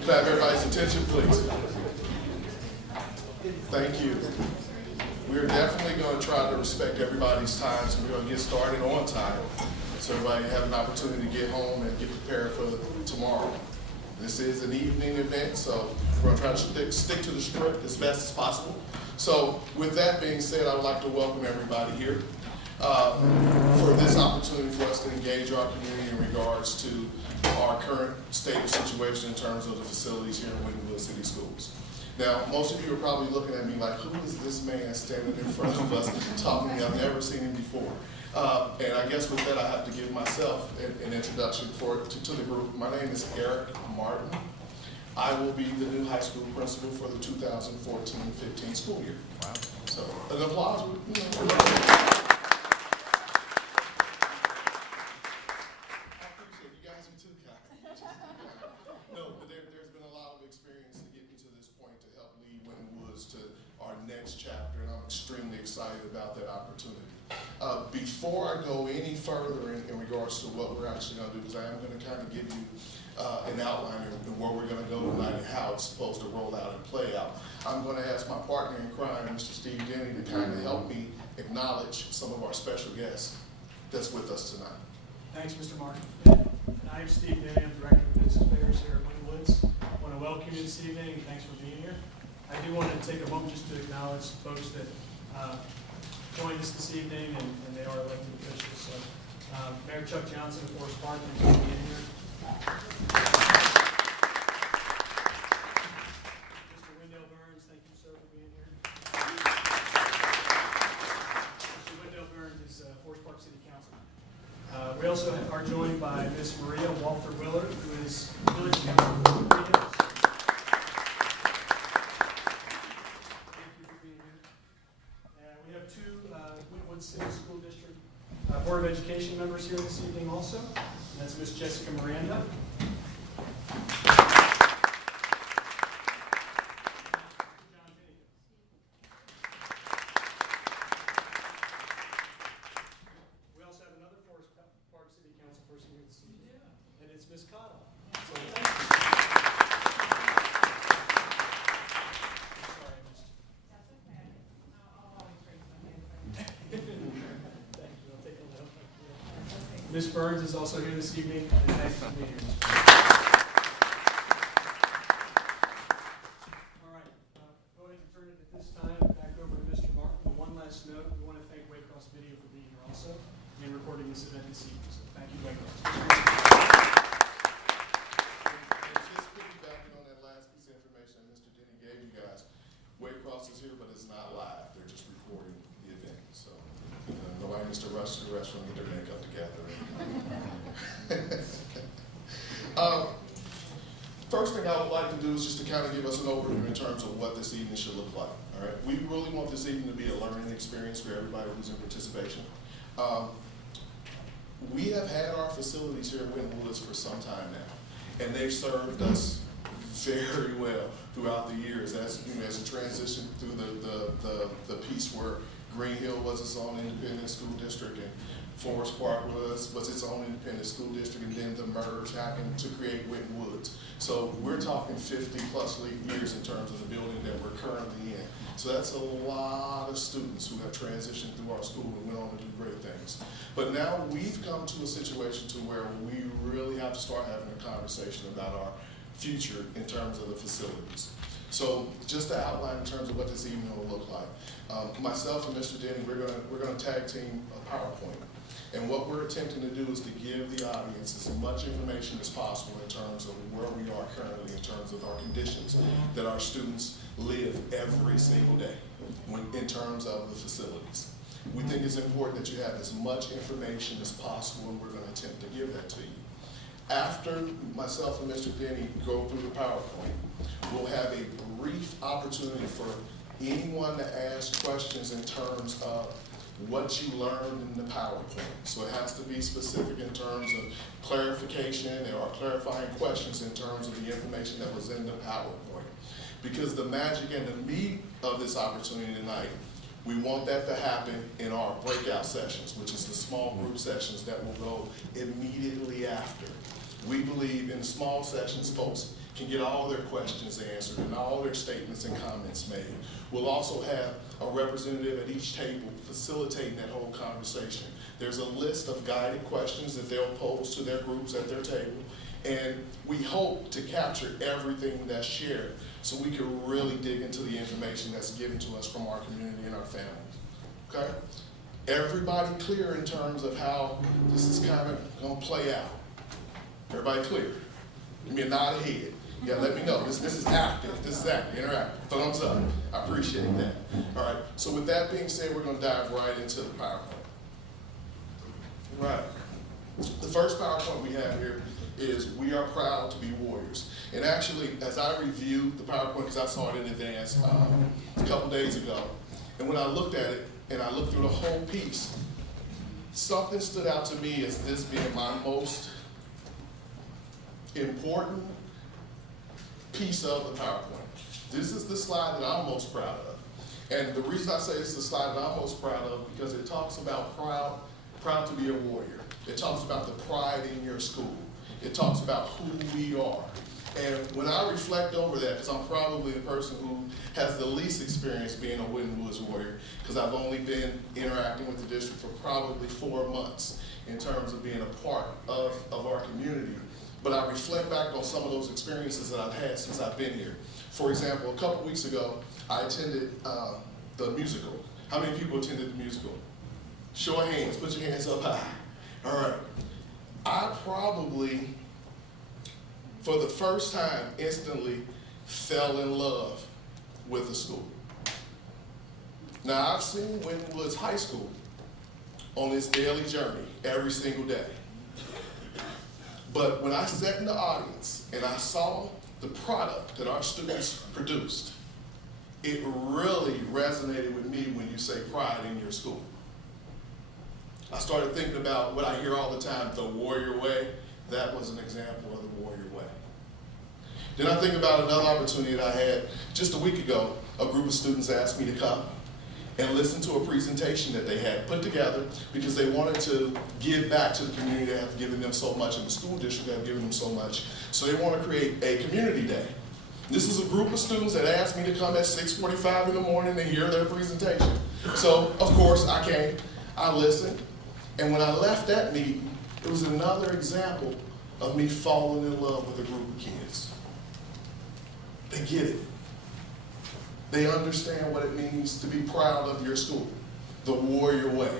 Can I have everybody's attention, please? Thank you. We're definitely going to try to respect everybody's time, so we're going to get started on time so everybody have an opportunity to get home and get prepared for tomorrow. This is an evening event, so we're going to try to stick to the script as best as possible. So with that being said, I would like to welcome everybody here for this opportunity for us to engage our community in regards to our current state of situation in terms of the facilities here in Wintonwood City Schools. Now, most of you are probably looking at me like, who is this man standing in front of us talking to me? I've never seen him before. And I guess with that, I have to give myself an introduction to the group. My name is Eric Martin. I will be the new high school principal for the 2014-15 school year. Wow. So, an applause. No, but there's been a lot of experience to get me to this point to help lead Winton Woods to our next chapter, and I'm extremely excited about that opportunity. Before I go any further in regards to what we're actually going to do, because I am going to kind of give you an outline of where we're going to go tonight and how it's supposed to roll out and play out, I'm going to ask my partner in crime, Mr. Steve Denny, to kind of help me acknowledge some of our special guests that's with us tonight. Thanks, Mr. Martin. And I'm Steve Denny. I'm Director of Business Affairs here at Winton Woods. I want to welcome you this evening, and thanks for being here. I do want to take a moment just to acknowledge folks that joined us this evening, and they are elected officials. So, Mayor Chuck Johnson of Forest Park, thanks for being here. Mr. Wendell Burns, thank you, sir, for being here. Mr. Wendell Burns is Forest Park City Councilman. We also are joined by Ms. Maria Walford Willard, who is Village Council for Thank you for being here. We have two Winton City School District Board of Education members here this evening also. And that's Ms. Jessica Miranda. And it's Ms. Cottle. So thank you. Sorry, I missed you. That's okay. I'll always bring something. Thank you. I'll take a note. Ms. Burns is also here this evening, and thanks for being here. All right. Go ahead and turn it at this time back over to Mr. Martin. But one last note, we want to thank Waycross Video for being here also and recording this event this evening. So thank you, Waycross. Waycross is here, but it's not live. They're just recording the event. So nobody needs to rush to the restroom and get their makeup together. First thing I would like to do is just to kind of give us an overview in terms of what this evening should look like. All right, we really want this evening to be a learning experience for everybody who's in participation. We have had our facilities here at Winton Woods for some time now, and they've served us very well throughout the years as a transition through the piece where Green Hill was its own independent school district and Forest Park was its own independent school district, and then the merge happened to create Winton Woods. So we're talking 50 plus years in terms of the building that we're currently in. So that's a lot of students who have transitioned through our school and went on to do great things. But now we've come to a situation to where we really have to start having a conversation about our future in terms of the facilities. So just to outline in terms of what this evening will look like, myself and Mr. Denny, we're going to tag team a PowerPoint. And what we're attempting to do is to give the audience as much information as possible in terms of where we are currently, in terms of our conditions that our students live every single day in terms of the facilities. We think it's important that you have as much information as possible, and we're going to attempt to give that to you. After myself and Mr. Denny go through the PowerPoint, we'll have a brief opportunity for anyone to ask questions in terms of what you learned in the PowerPoint. So it has to be specific in terms of clarification or clarifying questions in terms of the information that was in the PowerPoint. Because the magic and the meat of this opportunity tonight, we want that to happen in our breakout sessions, which is the small group sessions that will go immediately after. We believe in small sessions, folks, can get all their questions answered and all their statements and comments made. We'll also have a representative at each table facilitating that whole conversation. There's a list of guided questions that they'll pose to their groups at their table, and we hope to capture everything that's shared so we can really dig into the information that's given to us from our community and our families. Okay? Everybody clear in terms of how this is kind of going to play out? Everybody clear? Give me a nod of head. Yeah, let me know. This is active. This is active, interactive. Thumbs up. I appreciate that. All right. So with that being said, we're going to dive right into the PowerPoint. All right. The first PowerPoint we have here is "We are proud to be warriors." And actually, as I reviewed the PowerPoint, because I saw it in advance a couple days ago, and when I looked at it and I looked through the whole piece, something stood out to me as this being my most important piece of the PowerPoint. This is the slide that I'm most proud of. And the reason I say it's the slide that I'm most proud of because it talks about proud to be a warrior. It talks about the pride in your school. It talks about who we are. And when I reflect over that, because I'm probably the person who has the least experience being a Winton Woods warrior, because I've only been interacting with the district for probably 4 months in terms of being a part of our community. But I reflect back on some of those experiences that I've had since I've been here. For example, a couple weeks ago, I attended the musical. How many people attended the musical? Show of hands, put your hands up high. All right. I probably, for the first time, instantly fell in love with the school. Now, I've seen Winton Woods High School on its daily journey every single day. But when I sat in the audience and I saw the product that our students produced, it really resonated with me when you say pride in your school. I started thinking about what I hear all the time, the warrior way. That was an example of the warrior way. Then I think about another opportunity that I had just a week ago. A group of students asked me to come and listen to a presentation that they had put together because they wanted to give back to the community that have given them so much and the school district that have given them so much. So they want to create a community day. This is a group of students that asked me to come at 6:45 in the morning to hear their presentation. So, of course, I came, I listened, and when I left that meeting, it was another example of me falling in love with a group of kids. They get it. They understand what it means to be proud of your school, the warrior way.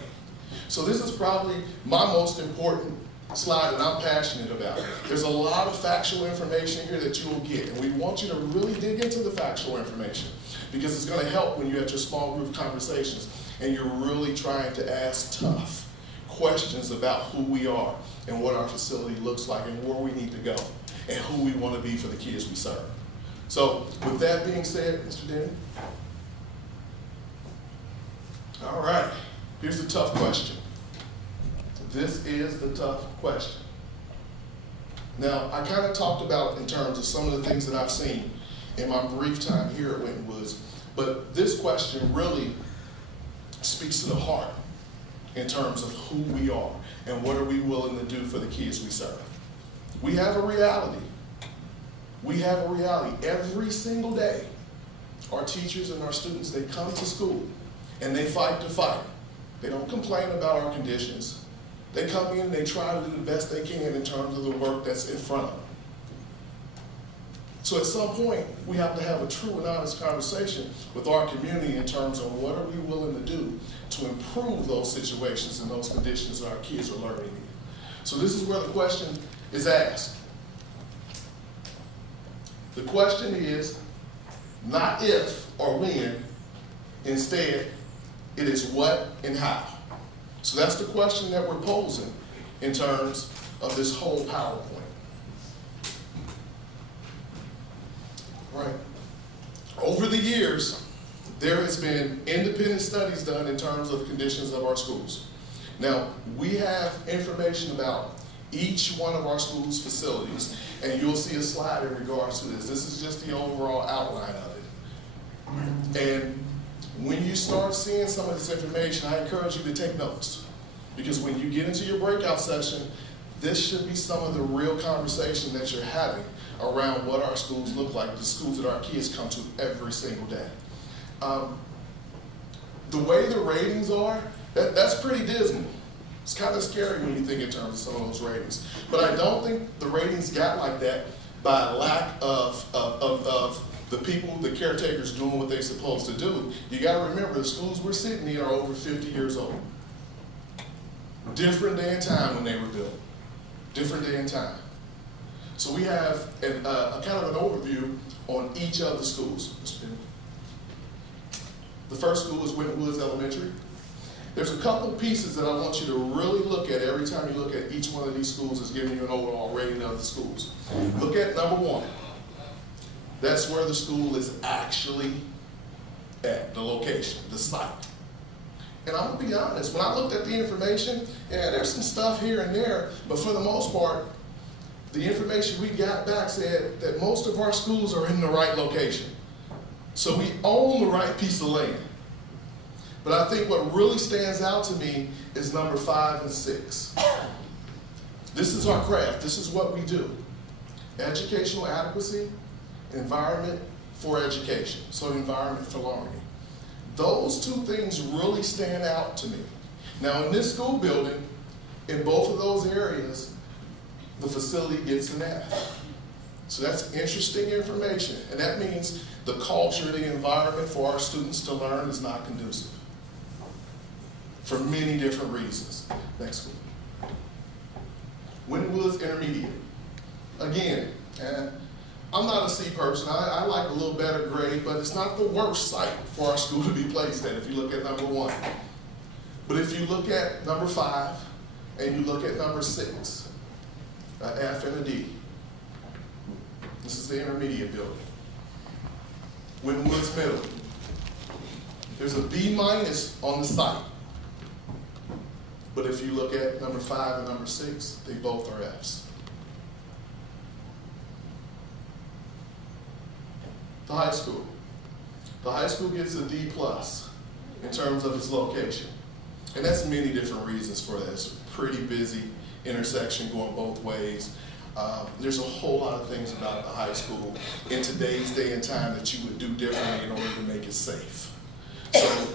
So this is probably my most important slide that I'm passionate about. There's a lot of factual information here that you will get, and we want you to really dig into the factual information because it's going to help when you're at your small group conversations and you're really trying to ask tough questions about who we are and what our facility looks like and where we need to go and who we want to be for the kids we serve. So with that being said, Mr. Denny, all right, here's the tough question. This is the tough question. Now, I kind of talked about in terms of some of the things that I've seen in my brief time here at Winton Woods, but this question really speaks to the heart in terms of who we are and what are we willing to do for the kids we serve. We have a reality. We have a reality. Every single day, our teachers and our students, they come to school and they fight the fight. They don't complain about our conditions. They come in and they try to do the best they can in terms of the work that's in front of them. So at some point, we have to have a true and honest conversation with our community in terms of what are we willing to do to improve those situations and those conditions that our kids are learning in. So this is where the question is asked. The question is not if or when, instead, it is what and how. So that's the question that we're posing in terms of this whole PowerPoint. Right. Over the years, there has been independent studies done in terms of the conditions of our schools. Now, we have information about each one of our schools' facilities, and you'll see a slide in regards to this. This is just the overall outline of it. And when you start seeing some of this information, I encourage you to take notes. Because when you get into your breakout session, this should be some of the real conversation that you're having around what our schools look like, the schools that our kids come to every single day. The way the ratings are, that's pretty dismal. It's kind of scary when you think in terms of some of those ratings. But I don't think the ratings got like that by a lack of the people, the caretakers doing what they're supposed to do. You got to remember, the schools we're sitting in are over 50 years old. Different day and time when they were built. Different day and time. So we have a kind of an overview on each of the schools. The first school is Winton Woods Elementary. There's a couple pieces that I want you to really look at every time you look at each one of these schools is giving you an overall rating of the schools. Look at number 1. That's where the school is actually at, the location, the site. And I'm gonna be honest, when I looked at the information, yeah, there's some stuff here and there, but for the most part, the information we got back said that most of our schools are in the right location. So we own the right piece of land. But I think what really stands out to me is number 5 and 6. This is our craft. This is what we do. Educational adequacy, environment for education. So environment for learning. Those two things really stand out to me. Now in this school building, in both of those areas, the facility gets an F. So that's interesting information. And that means the culture, the environment for our students to learn is not conducive. For many different reasons. Next one. Winton Woods Intermediate. Again, I'm not a C person. I like a little better grade, but it's not the worst site for our school to be placed at if you look at number 1. But if you look at number 5 and you look at number 6, an F and a D. This is the intermediate building. Winton Woods Middle. There's a B- on the site. But if you look at number 5 and number 6, they both are Fs. The high school. The high school gets a D+ in terms of its location. And that's many different reasons for that. It's a pretty busy intersection going both ways. There's a whole lot of things about the high school in today's day and time that you would do differently in order to make it safe. So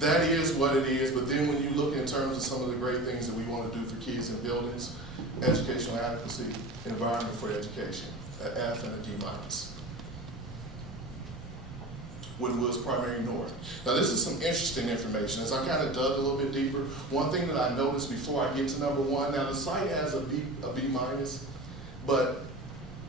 that is what it is, but then when you look in terms of some of the great things that we want to do for kids in buildings, educational adequacy, environment for education, an F and a D-. Winton Woods Primary North. Now this is some interesting information. As I kind of dug a little bit deeper, one thing that I noticed before I get to number 1, now the site has a B-, but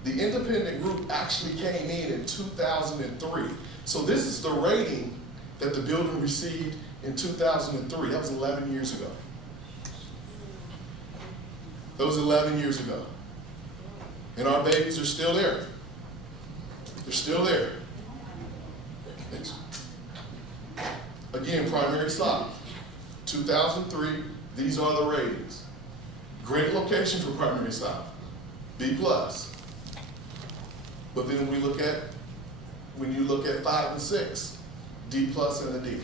the independent group actually came in 2003. So this is the rating that the building received in 2003. That was 11 years ago. That was 11 years ago. And our babies are still there. They're still there. Again, primary South, 2003, these are the ratings. Great location for primary South, B+. But then when you look at 5 and 6, D+ and a D.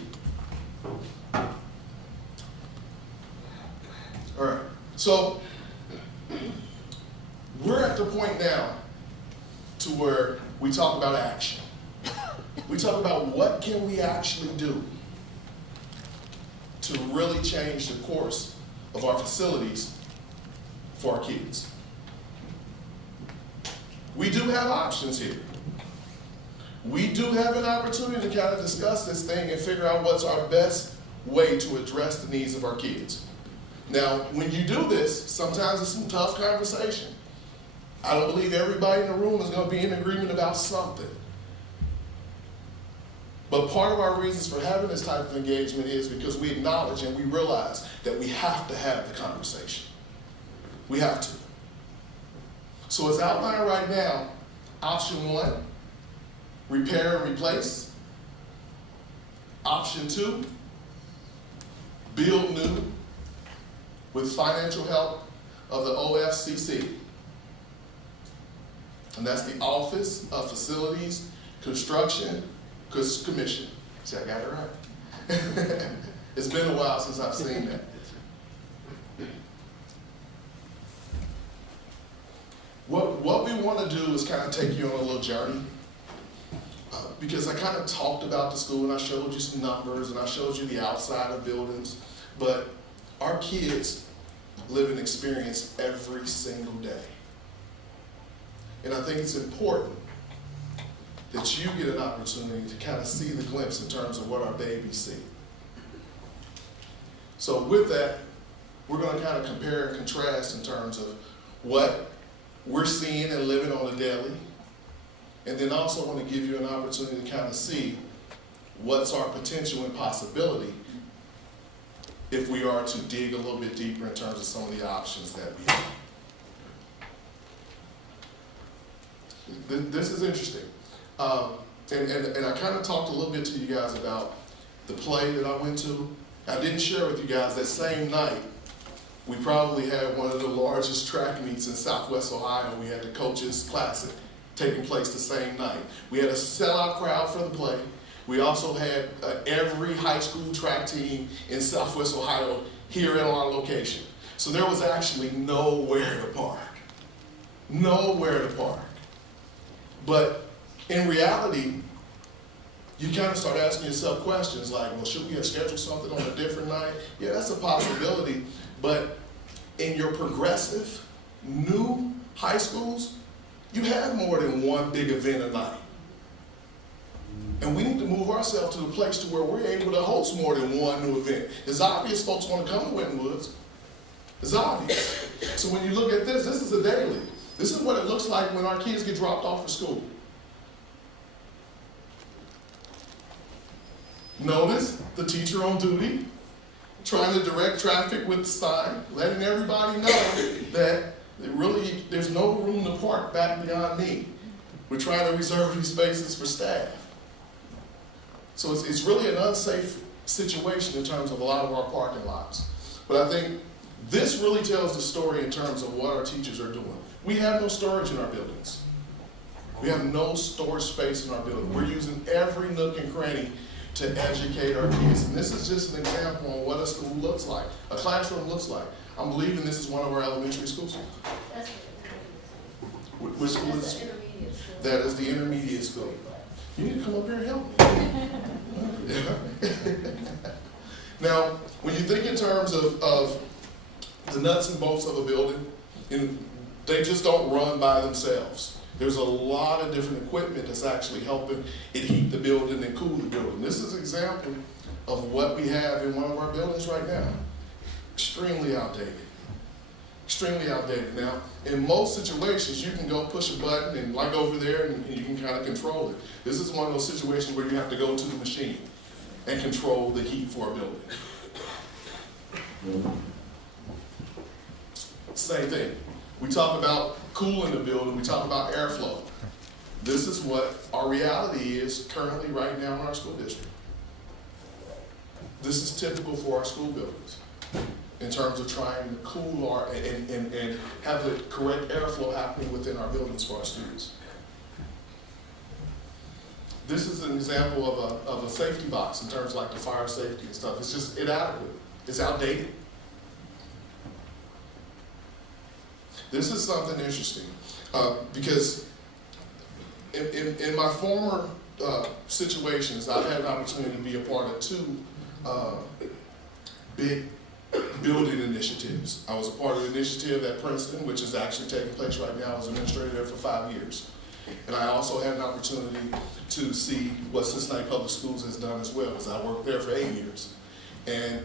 All right, so we're at the point now to where we talk about action. We talk about what can we actually do to really change the course of our facilities for our kids. We do have options here. We do have an opportunity to kind of discuss this thing and figure out what's our best way to address the needs of our kids. Now, when you do this, sometimes it's some tough conversation. I don't believe everybody in the room is going to be in agreement about something. But part of our reasons for having this type of engagement is because we acknowledge and we realize that we have to have the conversation. We have to. So as outlined right now, option 1, repair and replace. Option 2, build new with financial help of the OFCC. And that's the Office of Facilities Construction Commission. See, I got it right. It's been a while since I've seen that. want to do is kind of take you on a little journey. Because I kind of talked about the school and I showed you some numbers and I showed you the outside of buildings, but our kids live and experience every single day. And I think it's important that you get an opportunity to kind of see the glimpse in terms of what our babies see. So with that, we're going to kind of compare and contrast in terms of what we're seeing and living on a daily. And then also want to give you an opportunity to kind of see what's our potential and possibility if we are to dig a little bit deeper in terms of some of the options that we have. This is interesting. And I kind of talked a little bit to you guys about the play that I went to. I didn't share with you guys that same night, we probably had one of the largest track meets in Southwest Ohio. We had the Coaches Classic taking place the same night. We had a sellout crowd for the play. We also had every high school track team in Southwest Ohio here in our location. So there was actually nowhere to park. Nowhere to park. But in reality, you kind of start asking yourself questions like, well, should we have scheduled something on a different night? Yeah, that's a possibility. But in your progressive, new high schools, you have more than one big event a night. And we need to move ourselves to the place to where we're able to host more than one new event. It's obvious folks want to come to Winton Woods. It's obvious. So when you look at this is a daily. This is what it looks like when our kids get dropped off for school. Notice the teacher on duty, trying to direct traffic with the sign, letting everybody know that there's no room to park back beyond me. We're trying to reserve these spaces for staff. So it's really an unsafe situation in terms of a lot of our parking lots. But I think this really tells the story in terms of what our teachers are doing. We have no storage in our buildings. We have no storage space in our building. We're using every nook and cranny to educate our kids. And this is just an example of what a school looks like, a classroom looks like. I'm believing this is one of our elementary schools. That's the Which school That's is the intermediate school. that? Is the intermediate school. You need to come up here and help me. Now, when you think in terms of the nuts and bolts of a building, they just don't run by themselves. There's a lot of different equipment that's actually helping it heat the building and cool the building. This is an example of what we have in one of our buildings right now. Extremely outdated. Extremely outdated. Now, in most situations, you can go push a button and like over there and you can kind of control it. This is one of those situations where you have to go to the machine and control the heat for a building. Same thing. We talk about cooling the building, we talk about airflow. This is what our reality is currently right now in our school district. This is typical for our school buildings in terms of trying to cool our and have the correct airflow happening within our buildings for our students. This is an example of a safety box in terms of like the fire safety and stuff. It's just inadequate. It's outdated. This is something interesting because in my former situations, I've had an opportunity to be a part of two big building initiatives. I was a part of the initiative at Princeton, which is actually taking place right now. I was administrator there for 5 years. And I also had an opportunity to see what Cincinnati Public Schools has done as well, because I worked there for 8 years. And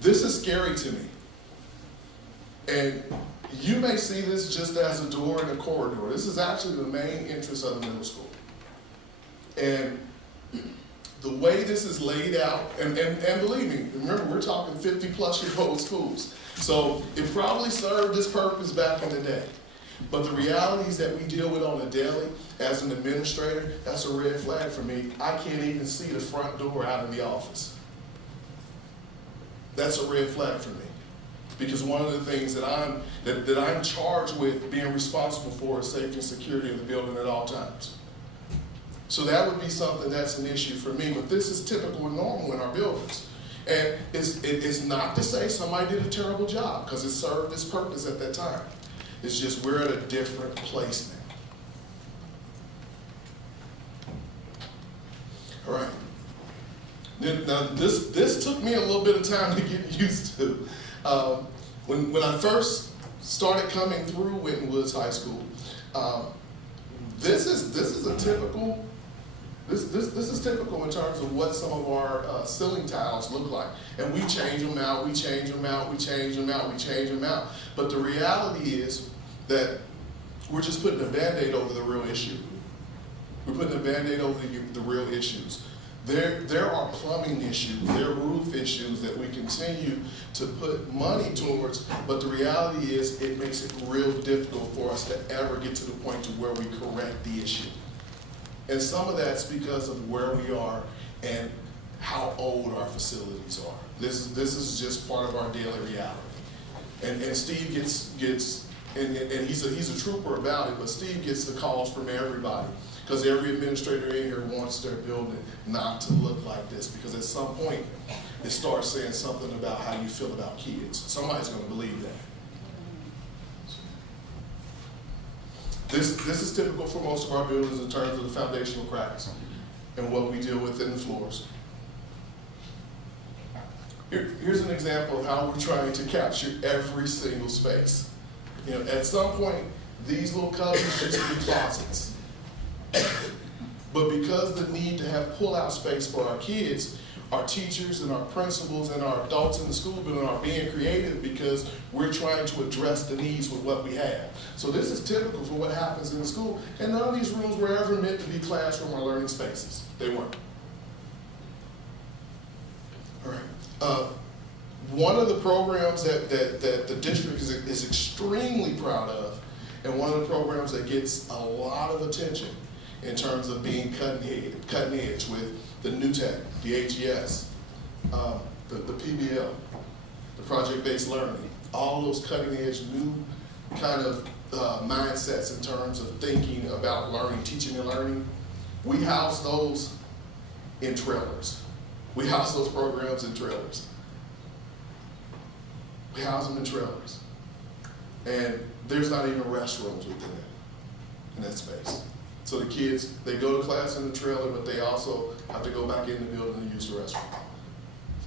this is scary to me. And you may see this just as a door in a corridor. This is actually the main entrance of the middle school. And the way this is laid out, and believe me, remember we're talking 50-plus-year-old schools. So it probably served its purpose back in the day. But the realities that we deal with on a daily, as an administrator, that's a red flag for me. I can't even see the front door out of the office. That's a red flag for me. Because one of the things that I'm charged with being responsible for is safety and security of the building at all times. So that would be something that's an issue for me, but this is typical and normal in our buildings. And it's not to say somebody did a terrible job, because it served its purpose at that time. It's just we're at a different place now. All right. Now this took me a little bit of time to get used to. When I first started coming through Winton Woods High School, this is a typical. This is typical in terms of what some of our ceiling tiles look like. And we change them out, we change them out, we change them out, we change them out. But the reality is that we're just putting a Band-Aid over the real issue. We're putting a Band-Aid over the real issues. There are plumbing issues, there are roof issues that we continue to put money towards, but the reality is it makes it real difficult for us to ever get to the point to where we correct the issue. And some of that's because of where we are and how old our facilities are. This is just part of our daily reality. And Steve gets and he's a trooper about it, but Steve gets the calls from everybody. Because every administrator in here wants their building not to look like this, because at some point it starts saying something about how you feel about kids. Somebody's going to believe that. This is typical for most of our buildings in terms of the foundational cracks and what we deal with in the floors. Here's an example of how we're trying to capture every single space. You know, at some point, these little cubbies used to be closets. But because the need to have pull-out space for our kids, our teachers and our principals and our adults in the school building are being creative because we're trying to address the needs with what we have. So this is typical for what happens in the school. And none of these rooms were ever meant to be classroom or learning spaces. They weren't. All right. One of the programs that the district is extremely proud of, and one of the programs that gets a lot of attention in terms of being cutting edge with the new tech, the AGS, the PBL, the project-based learning, all those cutting edge new kind of mindsets in terms of thinking about learning, teaching and learning. We house those in trailers. We house those programs in trailers. We house them in trailers. And there's not even restrooms within it, in that space. So the kids, they go to class in the trailer, but they also have to go back in the building and use the restroom.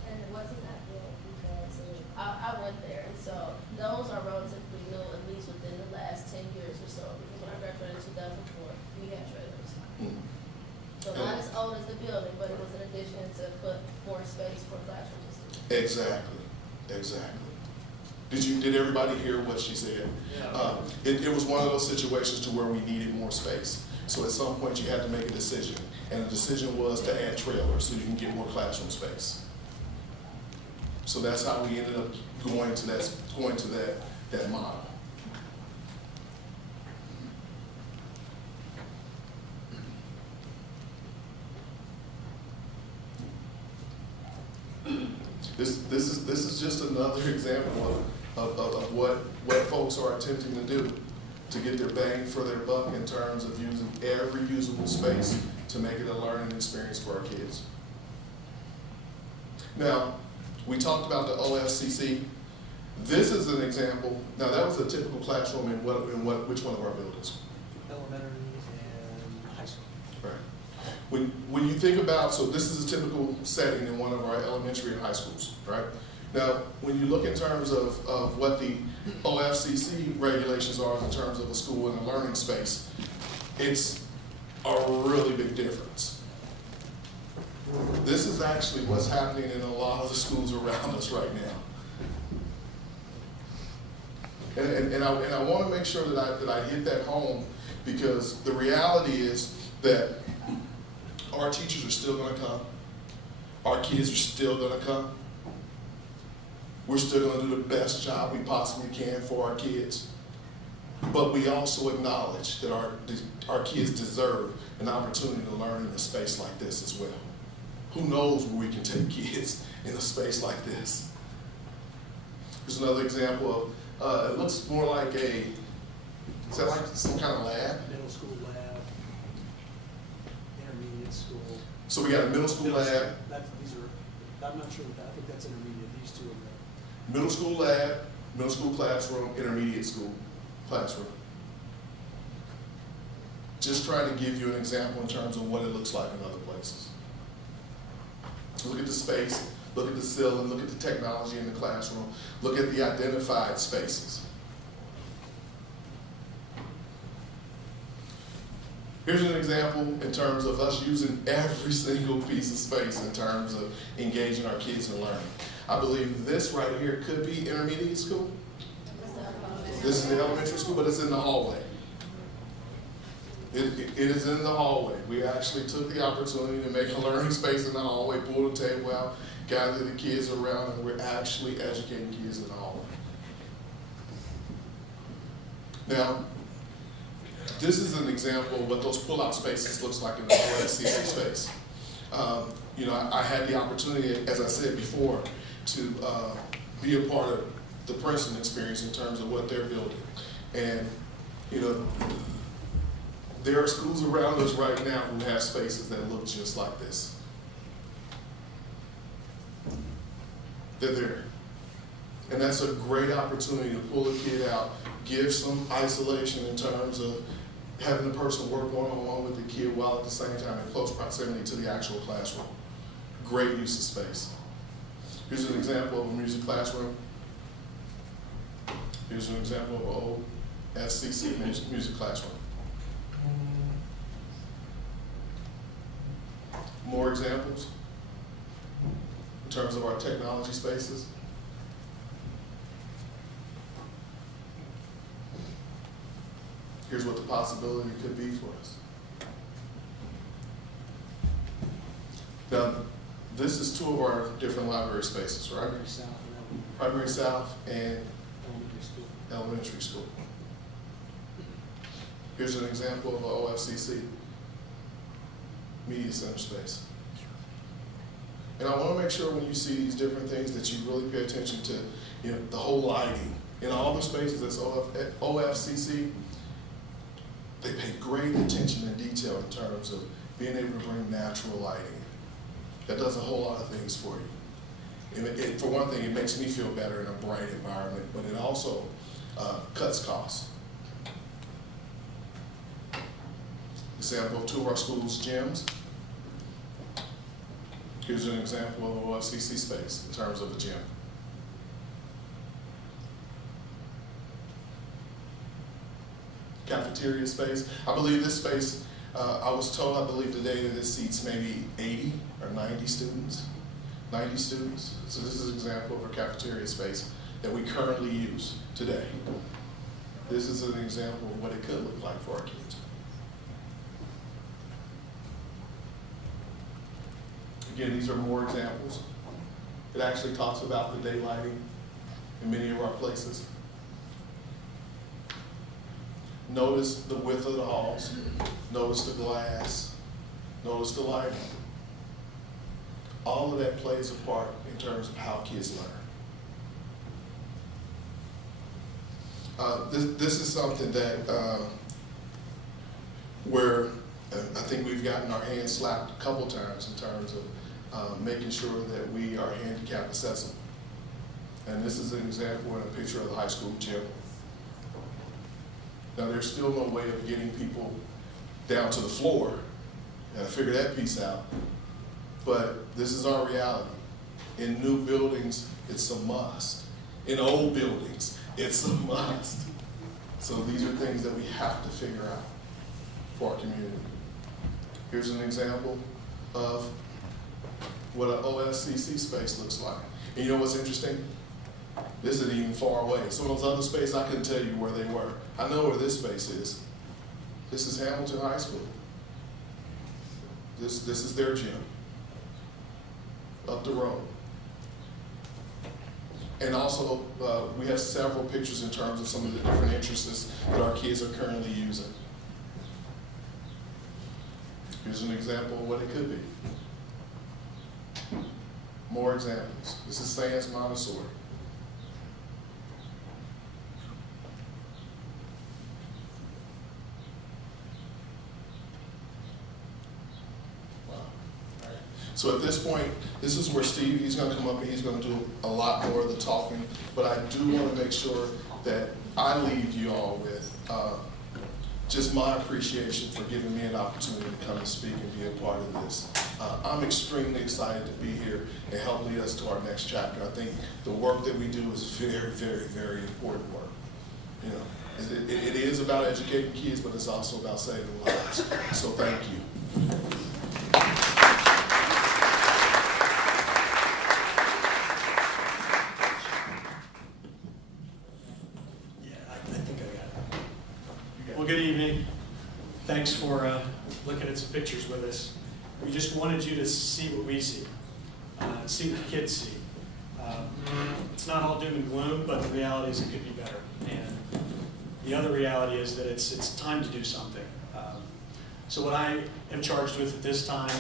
And it wasn't that built because I went there, and so those are relatively new, at least within the last 10 years or so. Because when I graduated in 2004, we had trailers. Mm-hmm. So not as old as the building, but it was an addition to put more space for classrooms. Exactly, exactly. Did everybody hear what she said? Yeah. It was one of those situations to where we needed more space. So at some point you had to make a decision, and the decision was to add trailers so you can get more classroom space. So that's how we ended up going to that model. This is just another example of what folks are attempting to do to get their bang for their buck in terms of using every usable space to make it a learning experience for our kids. Now, we talked about the OFCC. This is an example. Now, that was a typical classroom in which one of our buildings? Elementary and high school. Right. When you think about, so this is a typical setting in one of our elementary and high schools, right? Now, when you look in terms of what the OFCC regulations are in terms of a school and a learning space, it's a really big difference. This is actually what's happening in a lot of the schools around us right now. And I want to make sure that I hit that home, because the reality is that our teachers are still going to come. Our kids are still going to come. We're still going to do the best job we possibly can for our kids. But we also acknowledge that our kids deserve an opportunity to learn in a space like this as well. Who knows where we can take kids in a space like this? Here's another example of, it looks more like is that like some kind of lab? Middle school lab, intermediate school. So we got a middle school lab, I'm not sure, I think that's intermediate, these two are the. middle school lab, middle school classroom, intermediate school. classroom. Just trying to give you an example in terms of what it looks like in other places. Look at the space, look at the ceiling, look at the technology in the classroom, look at the identified spaces. Here's an example in terms of us using every single piece of space in terms of engaging our kids in learning. I believe this right here could be intermediate school. This is the elementary school, but it's in the hallway. It is in the hallway. We actually took the opportunity to make a learning space in the hallway, pull the table out, gather the kids around, and we're actually educating kids in the hallway. Now, this is an example of what those pull-out spaces looks like in the OFCC space. I had the opportunity, as I said before, to be a part of the Princeton experience in terms of what they're building. And, there are schools around us right now who have spaces that look just like this. They're there. And that's a great opportunity to pull a kid out, give some isolation in terms of having the person work one-on-one with the kid while at the same time in close proximity to the actual classroom. Great use of space. Here's an example of a music classroom. Here's an example of OFCC music classroom. More examples in terms of our technology spaces. Here's what the possibility could be for us. Now, this is two of our different library spaces, right? Primary South and elementary school. Here's an example of an OFCC media center space. And I want to make sure when you see these different things that you really pay attention to, the whole lighting. In all the spaces that's OFCC, they pay great attention and detail in terms of being able to bring natural lighting. That does a whole lot of things for you. For one thing, it makes me feel better in a bright environment, but it also cuts costs. Example of two of our schools' gyms. Here's an example of an OFCC space in terms of a gym. Cafeteria space. I believe this space, I was told, I believe today that it seats maybe 80 or 90 students. 90 students. So this is an example of a cafeteria space that we currently use today. This is an example of what it could look like for our kids. Again, these are more examples. It actually talks about the daylighting in many of our places. Notice the width of the halls. Notice the glass. Notice the lighting. All of that plays a part in terms of how kids learn. This is something that where I think we've gotten our hands slapped a couple times in terms of making sure that we are handicap accessible. And this is an example and a picture of the high school gym. Now there's still no way of getting people down to the floor. Gotta figure that piece out. But this is our reality. In new buildings, it's a must. In old buildings, it's a must. So these are things that we have to figure out for our community. Here's an example of what an OFCC space looks like. And you know what's interesting? This isn't even far away. Some of those other spaces, I couldn't tell you where they were. I know where this space is. This is Hamilton High School. This is their gym. Up the road. And also, we have several pictures in terms of some of the different interests that our kids are currently using. Here's an example of what it could be. More examples. This is Sands Montessori. Wow. All right. So at this point, this is where Steve, he's going to come up and he's going to do a lot more of the talking, but I do want to make sure that I leave you all with just my appreciation for giving me an opportunity to come and speak and be a part of this. I'm extremely excited to be here and help lead us to our next chapter. I think the work that we do is very, very, very important work. You know, it is about educating kids, but it's also about saving lives. So thank you. Well, good evening. Thanks for looking at some pictures with us. We just wanted you to see what we see, see what the kids see. It's not all doom and gloom, but the reality is it could be better. And the other reality is that it's time to do something. So what I am charged with at this time,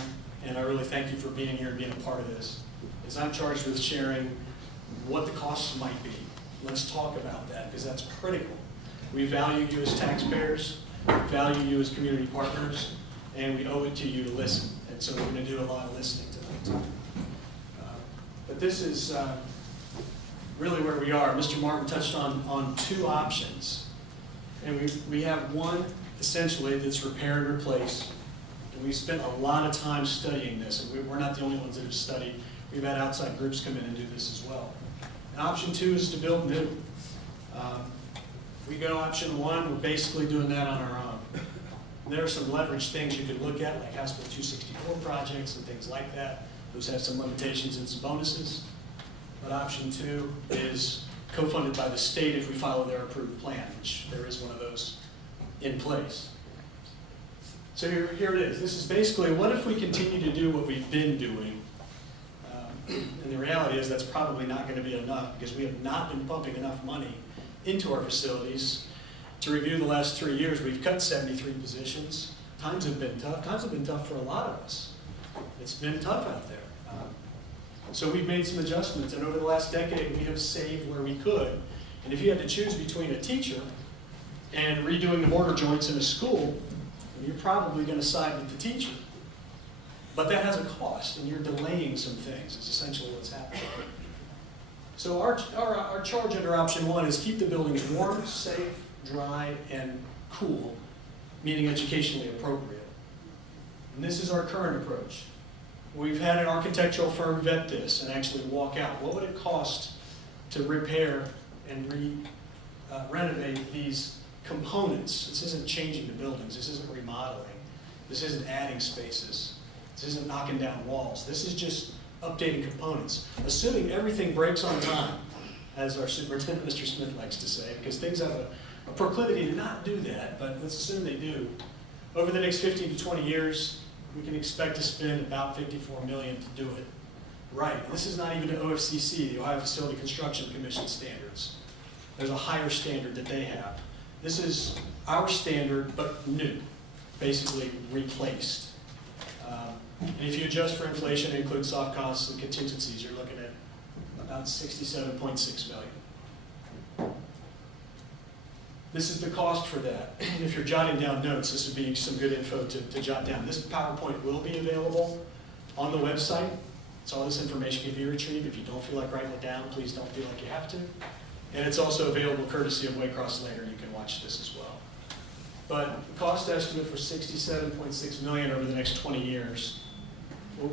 and I really thank you for being here and being a part of this, is I'm charged with sharing what the costs might be. Let's talk about that, because that's critical. We value you as taxpayers, we value you as community partners, and we owe it to you to listen. And so we're going to do a lot of listening tonight. But this is really where we are. Mr. Martin touched on two options. And we have one, essentially, that's repair and replace. And we spent a lot of time studying this. And we're not the only ones that have studied. We've had outside groups come in and do this as well. And option two is to build new. We go option one, we're basically doing that on our own. There are some leverage things you could look at, like House Bill 264 projects and things like that. Those have some limitations and some bonuses. But option two is co-funded by the state if we follow their approved plan, which there is one of those in place. So here it is. This is basically, what if we continue to do what we've been doing? And the reality is that's probably not going to be enough, because we have not been pumping enough money into our facilities. To review the last 3 years, we've cut 73 positions. Times have been tough. Times have been tough for a lot of us. It's been tough out there. So we've made some adjustments, and over the last decade, we have saved where we could. And if you had to choose between a teacher and redoing the mortar joints in a school, you're probably going to side with the teacher. But that has a cost, and you're delaying some things, is essentially what's happening. So our charge under option one is keep the buildings warm, safe, dry, and cool, meaning educationally appropriate. And this is our current approach. We've had an architectural firm vet this and actually walk out. What would it cost to repair and renovate these components? This isn't changing the buildings. This isn't remodeling. This isn't adding spaces. This isn't knocking down walls. This is just updating components, assuming everything breaks on time, as our superintendent, Mr. Smith, likes to say, because things have a proclivity to not do that, but let's assume they do. Over the next 15 to 20 years, we can expect to spend about $54 million to do it right. This is not even the OFCC, the Ohio Facility Construction Commission standards. There's a higher standard that they have. This is our standard, but new, basically replaced. And if you adjust for inflation and include soft costs and contingencies, you're looking at about $67.6 million. This is the cost for that. And if you're jotting down notes, this would be some good info to jot down. This PowerPoint will be available on the website. So all this information can be retrieved. If you don't feel like writing it down, please don't feel like you have to. And it's also available courtesy of Waycross later. You can watch this as well. But the cost estimate for $67.6 million over the next 20 years,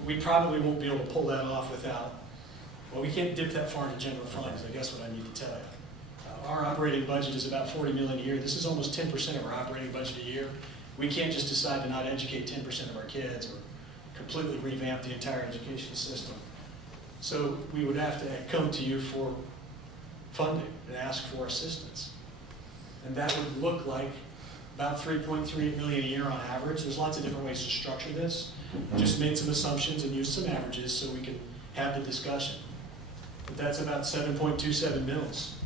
we probably won't be able to pull that off without, well, we can't dip that far into general funds, I guess what I need to tell you. Our operating budget is about $40 million a year. This is almost 10% of our operating budget a year. We can't just decide to not educate 10% of our kids or completely revamp the entire education system. So we would have to come to you for funding and ask for assistance. And that would look like about $3.3 million a year on average. There's lots of different ways to structure this. Just made some assumptions and used some averages so we can have the discussion. But that's about 7.27 mils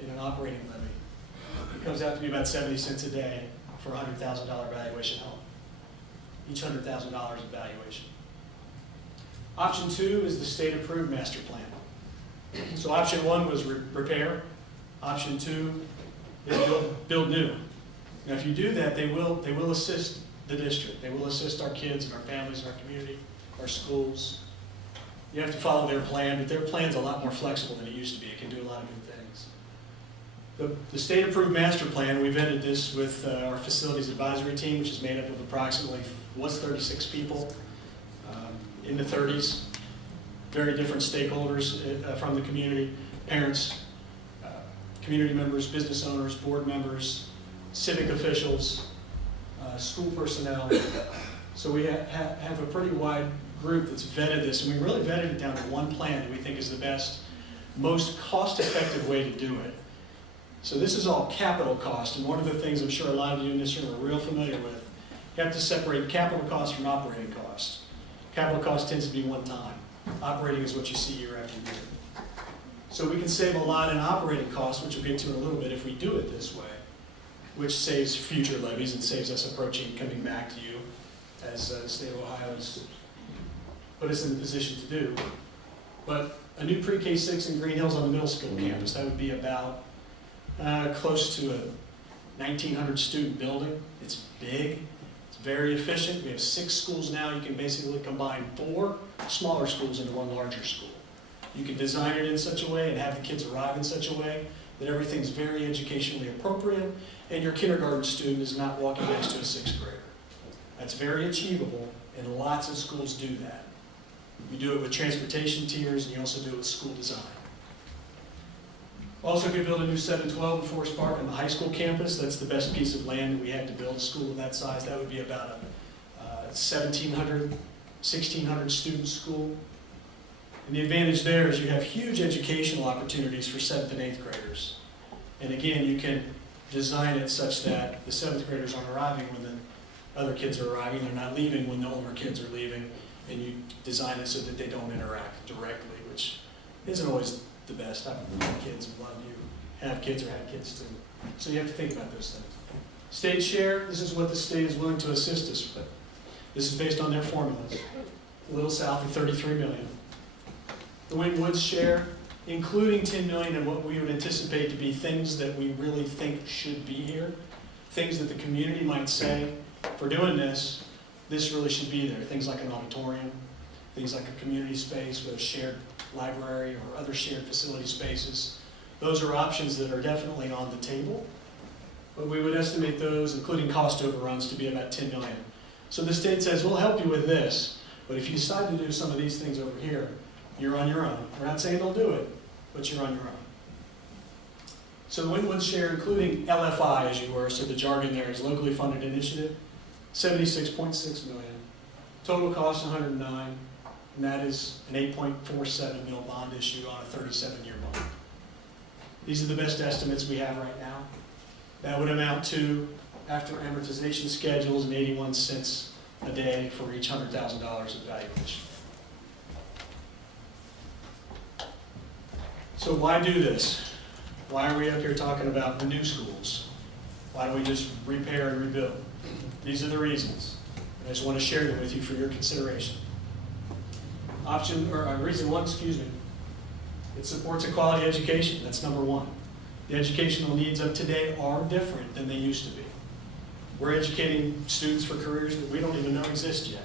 in an operating levy. It comes out to be about 70 cents a day for a $100,000 valuation home. Each $100,000 of valuation. Option two is the state-approved master plan. So option one was repair. Option two is build new. Now, if you do that, they will assist the district. They will assist our kids and our families and our community, our schools. You have to follow their plan, but their plan's a lot more flexible than it used to be. It can do a lot of good things. The state-approved master plan, we vetted this with our facilities advisory team, which is made up of approximately, was 36 people in the 30s, very different stakeholders from the community, parents, community members, business owners, board members, civic officials, school personnel. So we have a pretty wide group that's vetted this, and we really vetted it down to one plan that we think is the best, most cost-effective way to do it. So this is all capital cost, and one of the things I'm sure a lot of you in this room are real familiar with, you have to separate capital cost from operating cost. Capital cost tends to be one time. Operating is what you see year after year. So we can save a lot in operating costs, which we'll get to in a little bit if we do it this way, which saves future levies and saves us approaching coming back to you as the state of Ohio has put us in the position to do. But a new pre-K 6 in Green Hills on the middle school campus, that would be about close to a 1,900 student building. It's big, it's very efficient. We have 6 schools now. You can basically combine 4 smaller schools into one larger school. You can design it in such a way and have the kids arrive in such a way that everything's very educationally appropriate and your kindergarten student is not walking next to a 6th grader. That's very achievable, and lots of schools do that. You do it with transportation tiers, and you also do it with school design. Also, could build a new 712 in Forest Park on the high school campus. That's the best piece of land that we had to build a school of that size. That would be about a 1,700, 1,600 student school. And the advantage there is you have huge educational opportunities for 7th and 8th graders. And again, you can design it such that the 7th graders aren't arriving when the other kids are arriving. They're not leaving when the older kids are leaving. And you design it so that they don't interact directly, which isn't always the best. I've had kids, a lot of you have kids or had kids too. So you have to think about those things. State share, this is what the state is willing to assist us with. This is based on their formulas. A little south of $33 million. The Wynn Woods share, including $10 million in what we would anticipate to be things that we really think should be here, things that the community might say, for doing this, this really should be there. Things like an auditorium, things like a community space with a shared library or other shared facility spaces. Those are options that are definitely on the table, but we would estimate those, including cost overruns, to be about $10 million. So the state says, we'll help you with this, but if you decide to do some of these things over here, you're on your own. We're not saying they'll do it, but you're on your own. So the Wynn Woods share, including LFI, as you were, so the jargon there is locally funded initiative, $76.6 million. Total cost, $109 million, and that is an 8.47 mil bond issue on a 37-year bond. These are the best estimates we have right now. That would amount to, after amortization schedules, and 81 cents a day for each $100,000 of valuation. So why do this? Why are we up here talking about the new schools? Why don't we just repair and rebuild? These are the reasons. I just want to share them with you for your consideration. Reason 1, it supports a quality education. That's number 1. The educational needs of today are different than they used to be. We're educating students for careers that we don't even know exist yet.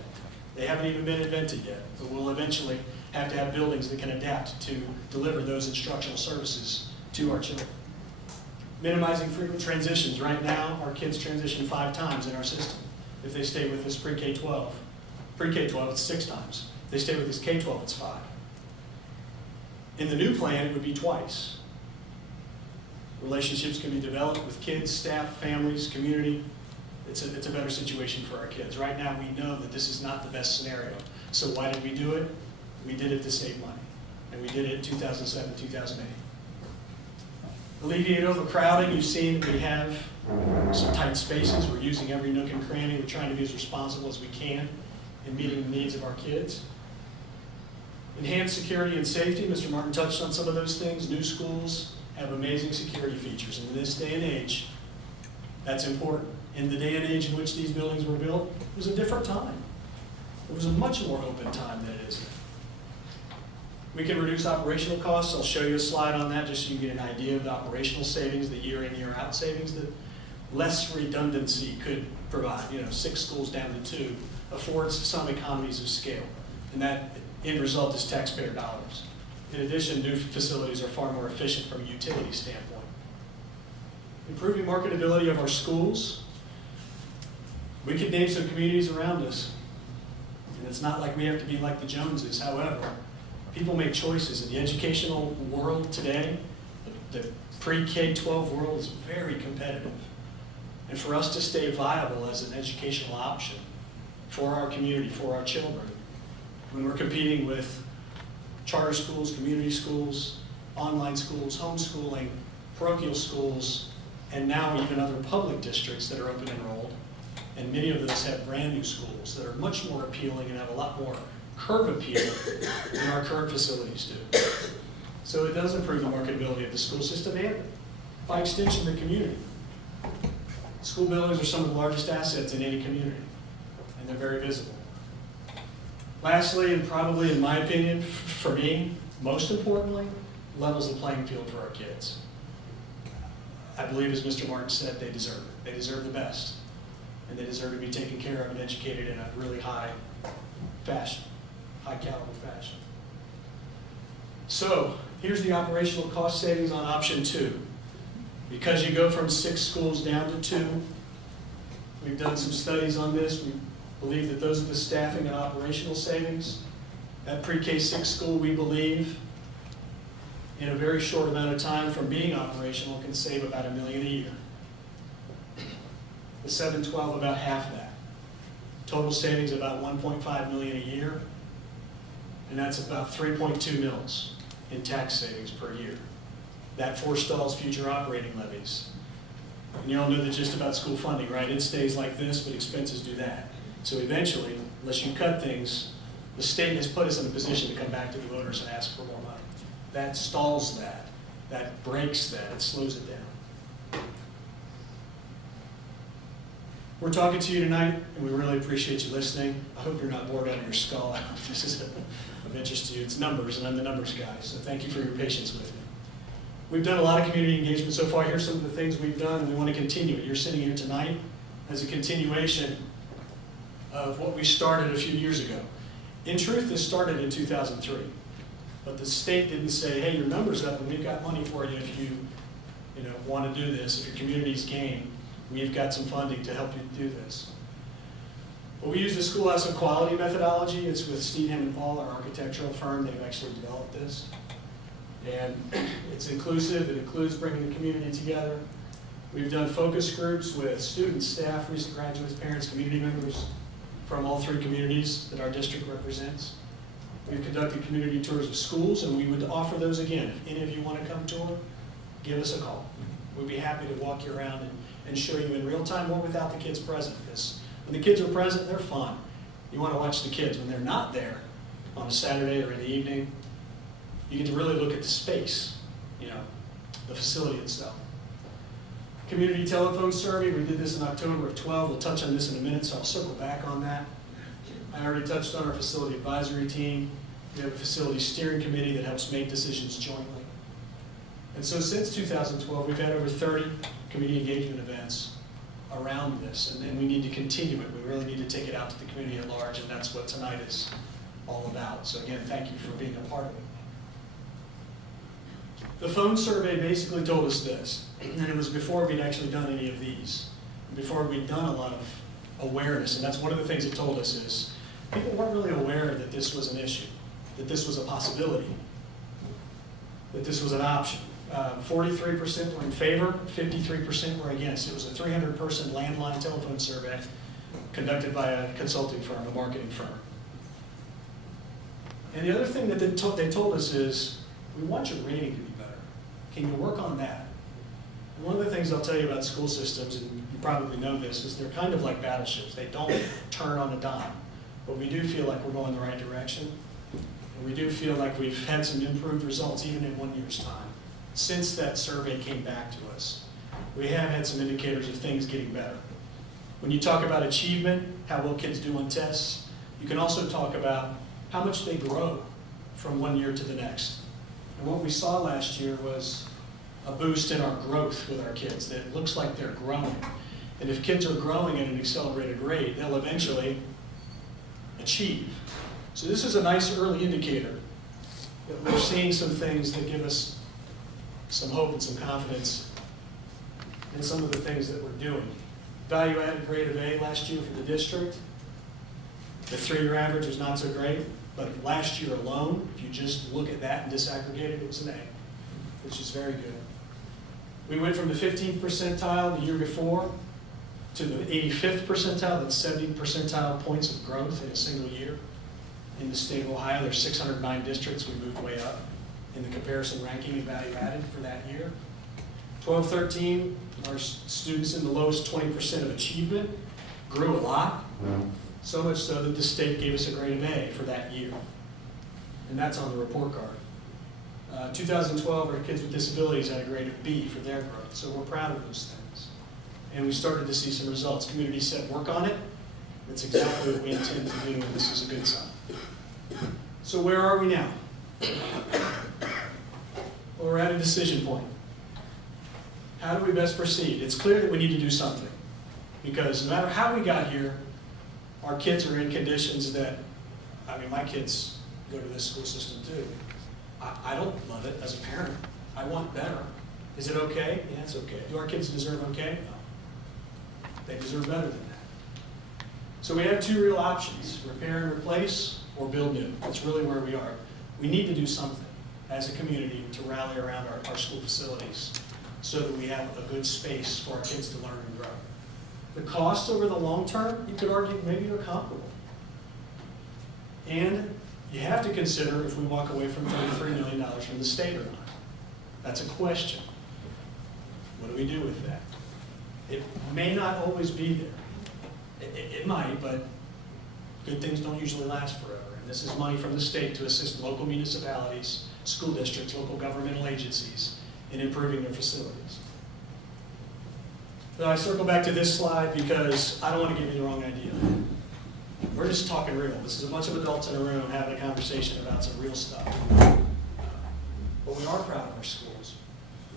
They haven't even been invented yet, but we'll eventually have to have buildings that can adapt to deliver those instructional services to our children. Minimizing frequent transitions. Right now, our kids transition 5 times in our system. If they stay with us pre-K-12. Pre-K-12, it's 6 times. If they stay with us K-12, it's 5. In the new plan, it would be twice. Relationships can be developed with kids, staff, families, community. It's a better situation for our kids. Right now, we know that this is not the best scenario. So why did we do it? We did it to save money. And we did it in 2007, 2008. Alleviate overcrowding. You've seen we have some tight spaces. We're using every nook and cranny. We're trying to be as responsible as we can in meeting the needs of our kids. Enhanced security and safety. Mr. Martin touched on some of those things. New schools have amazing security features. And in this day and age, that's important. In the day and age in which these buildings were built, it was a different time. It was a much more open time than it is now. We can reduce operational costs. I'll show you a slide on that just so you get an idea of the operational savings, the year in, year out savings that less redundancy could provide. 6 schools down to 2 affords some economies of scale. And that end result is taxpayer dollars. In addition, new facilities are far more efficient from a utility standpoint. Improving marketability of our schools. We could name some communities around us. And it's not like we have to be like the Joneses. However, people make choices. In the educational world today, the pre-K-12 world is very competitive. And for us to stay viable as an educational option for our community, for our children, when we're competing with charter schools, community schools, online schools, homeschooling, parochial schools, and now even other public districts that are open enrolled, and many of those have brand new schools that are much more appealing and have a lot more curb appeal than our current facilities do. So it does improve the marketability of the school system and, by extension, the community. School buildings are some of the largest assets in any community, and they're very visible. Lastly, and probably in my opinion, for me, most importantly, levels the playing field for our kids. I believe, as Mr. Martin said, they deserve it. They deserve the best. And they deserve to be taken care of and educated in a really high fashion, high caliber fashion. So, here's the operational cost savings on option 2. Because you go from 6 schools down to 2, we've done some studies on this. We believe that those are the staffing and operational savings. At pre-K 6 school, we believe, in a very short amount of time from being operational, can save about $1 million a year. The 7-12, about half that. Total savings about $1.5 million a year, and that's about 3.2 mils in tax savings per year. That forestalls future operating levies. And you all know the gist about school funding, right? It stays like this, but expenses do that. So eventually, unless you cut things, the state has put us in a position to come back to the voters and ask for more money. That stalls that. That breaks that. It slows it down. We're talking to you tonight, and we really appreciate you listening. I hope you're not bored out of your skull. This is of interest to you. It's numbers, and I'm the numbers guy, so thank you for your patience with me. We've done a lot of community engagement so far. Here's some of the things we've done, and we want to continue it. You're sitting here tonight as a continuation of what we started a few years ago. In truth, this started in 2003. But the state didn't say, hey, your number's up and we've got money for you if you want to do this. If your community's game, we've got some funding to help you do this. But we use the Schoolhouse of Quality methodology. It's with Steedham and Paul, our architectural firm. They've actually developed this. And it's inclusive. It includes bringing the community together. We've done focus groups with students, staff, recent graduates, parents, community members from all 3 communities that our district represents. We've conducted community tours of schools, and we would offer those again. If any of you want to come to them, give us a call. We'd be happy to walk you around and show you in real time or without the kids present. Because when the kids are present, they're fun. You want to watch the kids. When they're not there on a Saturday or in the evening, you get to really look at the space, the facility itself. Community telephone survey, we did this in October of 12. We'll touch on this in a minute, so I'll circle back on that. I already touched on our facility advisory team. We have a facility steering committee that helps make decisions jointly. And so since 2012, we've had over 30 community engagement events around this, and we need to continue it. We really need to take it out to the community at large, and that's what tonight is all about. So again, thank you for being a part of it. The phone survey basically told us this, and it was before we'd actually done any of these, before we'd done a lot of awareness, and that's one of the things it told us is people weren't really aware that this was an issue, that this was a possibility, that this was an option. 43% were in favor, 53% were against. It was a 300-person landline telephone survey conducted by a consulting firm, a marketing firm. And the other thing that they told us is, we want your rating to be better. Can you work on that? And one of the things I'll tell you about school systems, and you probably know this, is they're kind of like battleships. They don't turn on a dime. But we do feel like we're going the right direction. And we do feel like we've had some improved results, even in 1 year's time. Since that survey came back to us, we have had some indicators of things getting better. When you talk about achievement, how well kids do on tests, you can also talk about how much they grow from 1 year to the next. And what we saw last year was a boost in our growth with our kids. That it looks like they're growing. And if kids are growing at an accelerated rate, they'll eventually achieve. So this is a nice early indicator that we're seeing some things that give us some hope and some confidence and some of the things that we're doing. Value-added grade of A last year for the district. The 3-year average was not so great, but last year alone, if you just look at that and disaggregate it, it was an A, which is very good. We went from the 15th percentile the year before to the 85th percentile. That's 70 percentile points of growth in a single year. In the state of Ohio, there's 609 districts. We moved way up in the comparison ranking and value added for that year. 12-13, our students in the lowest 20% of achievement grew a lot, so much so that the state gave us a grade of A for that year. And that's on the report card. 2012, our kids with disabilities had a grade of B for their growth, so we're proud of those things. And we started to see some results. Community said, work on it. That's exactly what we intend to do, and this is a good sign. So where are we now? Well, we're at a decision point. How do we best proceed? It's clear that we need to do something, because no matter how we got here, our kids are in conditions that, I mean, my kids go to this school system too. I don't love it as a parent. I want better. Is it okay? Yeah, it's okay. Do our kids deserve okay? No. They deserve better than that. So we have 2 real options: repair and replace, or build new. That's really where we are. We need to do something as a community to rally around our school facilities so that we have a good space for our kids to learn and grow. The costs over the long term, you could argue maybe they're comparable. And you have to consider if we walk away from $33 million from the state or not. That's a question. What do we do with that? It may not always be there. It might, but good things don't usually last forever. And this is money from the state to assist local municipalities, school districts, local governmental agencies in improving their facilities. But I circle back to this slide because I don't want to give you the wrong idea. We're just talking real. This is a bunch of adults in a room having a conversation about some real stuff. But we are proud of our schools.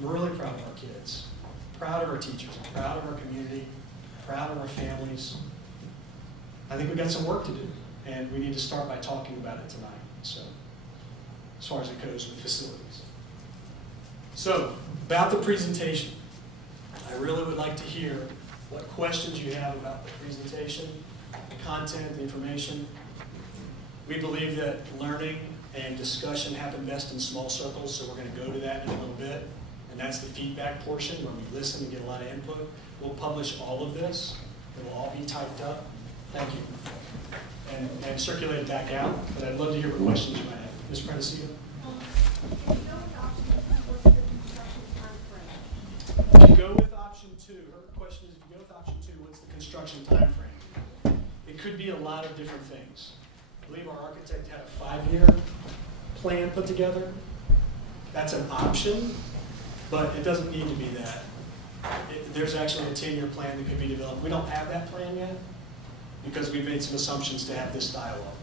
We're really proud of our kids, proud of our teachers, proud of our community, proud of our families. I think we've got some work to do, and we need to start by talking about it tonight. So, as far as it goes with facilities. So, about the presentation, I really would like to hear what questions you have about the presentation, the content, the information. We believe that learning and discussion happen best in small circles, so we're going to go to that in a little bit. And that's the feedback portion, where we listen and get a lot of input. We'll publish all of this. It will all be typed up. Thank you. And circulate it back out. But I'd love to hear what questions you might have. Ms. Prendesito? If you go with option 2, her question is, if you go with option 2, what's the construction time frame? It could be a lot of different things. I believe our architect had a 5-year plan put together. That's an option, but it doesn't need to be that. There's actually a 10-year plan that could be developed. We don't have that plan yet because we've made some assumptions to have this dialogue.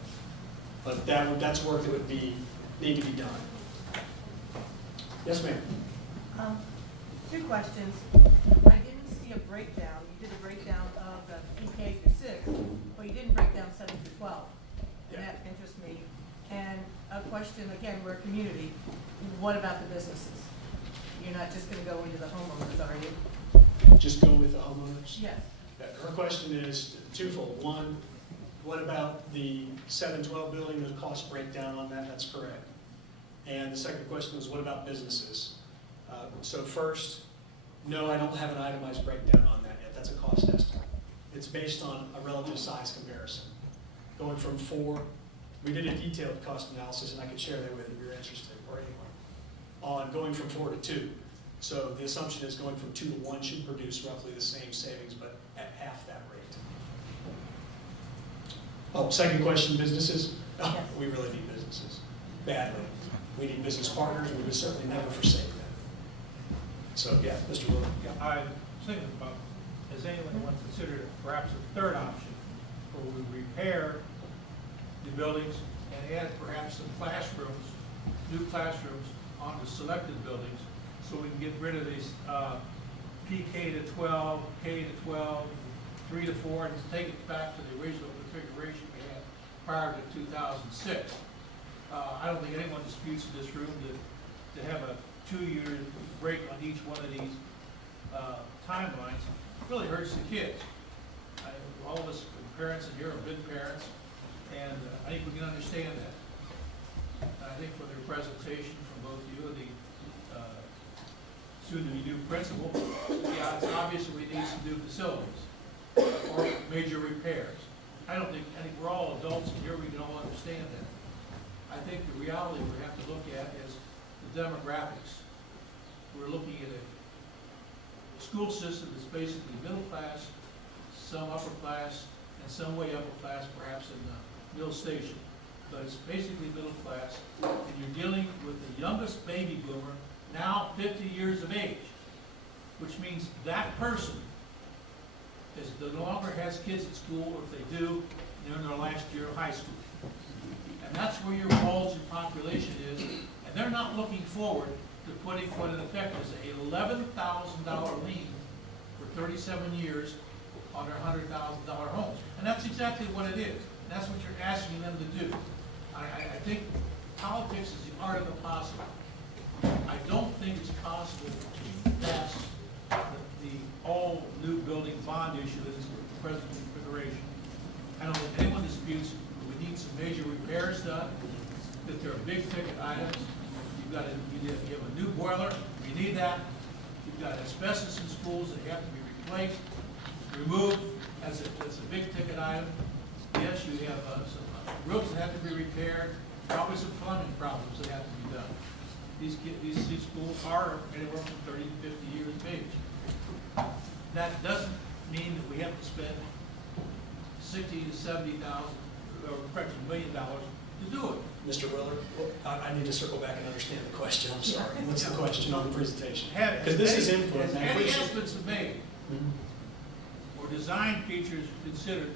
But that's work that would need to be done. Yes, ma'am. 2 questions. I didn't see a breakdown. You did a breakdown of the PK through 6, but you didn't break down 7 through 12. And Yeah. that interests me. And a question, again, we're a community. What about the businesses? You're not just going to go into the homeowners, are you? Just go with the homeowners? Yes. Her question is twofold. One, what about the 712 building? There's a cost breakdown on that. That's correct. And the second question was, what about businesses? So first, no, I don't have an itemized breakdown on that yet. That's a cost estimate. It's based on a relative size comparison. Going from 4, we did a detailed cost analysis, and I could share that with you if you're interested, or anyone, on going from 4 to 2. So the assumption is going from 2 to 1 should produce roughly the same savings, but at half that rate. Oh, second question, businesses? Oh, Yes. we really need businesses, badly. We need business partners. We would certainly never forsake them. So, yeah, Mr. Wilson. Yeah, I was thinking about, has anyone considered perhaps a third option, where we repair the buildings and add perhaps some classrooms, new classrooms onto selected buildings, so we can get rid of these PK to 12, K to 12, 3 to 4, and take it back to the original configuration we had prior to 2006. I don't think anyone disputes in this room to have a 2-year break on each one of these timelines really hurts the kids. All of us parents in here have been parents, and I think we can understand that. I think for their presentation from both you and the soon-to-be new principal, yeah, it's obvious that we need some new facilities or major repairs. I think we're all adults in here, we can all understand that. I think the reality we have to look at is the demographics. We're looking at a school system that's basically middle class, some upper class, and some way upper class, perhaps in the middle station. But it's basically middle class, and you're dealing with the youngest baby boomer, now 50 years of age, which means that person no longer has kids at school, or if they do, they're in their last year of high school. And that's where your bulge in population is, and they're not looking forward to putting what in effect is a $11,000 lien for 37 years on their $100,000 homes. And that's exactly what it is. And that's what you're asking them to do. I think politics is the art of the possible. I don't think it's possible to pass the all-new building bond issue that is the present configuration. I don't think anyone disputes that we need some major repairs done, that there are big ticket items. You have a new boiler, you need that. You've got asbestos in schools that have to be replaced, removed as a big ticket item. Yes, you have some roofs that have to be repaired, probably some plumbing problems that have to be done. These schools are anywhere from 30 to 50 years of age. That doesn't mean that we have to spend $60,000 to $70,000, or correction, $1 million to do it. Mr. Willard, I need to circle back and understand the question. I'm sorry. What's the question on the presentation? Because this is input. Has any estimates made or design features considered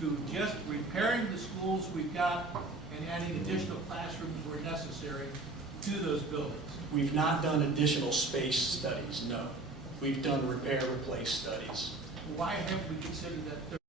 to just repairing the schools we've got and adding additional classrooms where necessary to those buildings? We've not done additional space studies, no. We've done repair, replace studies. Why haven't we considered that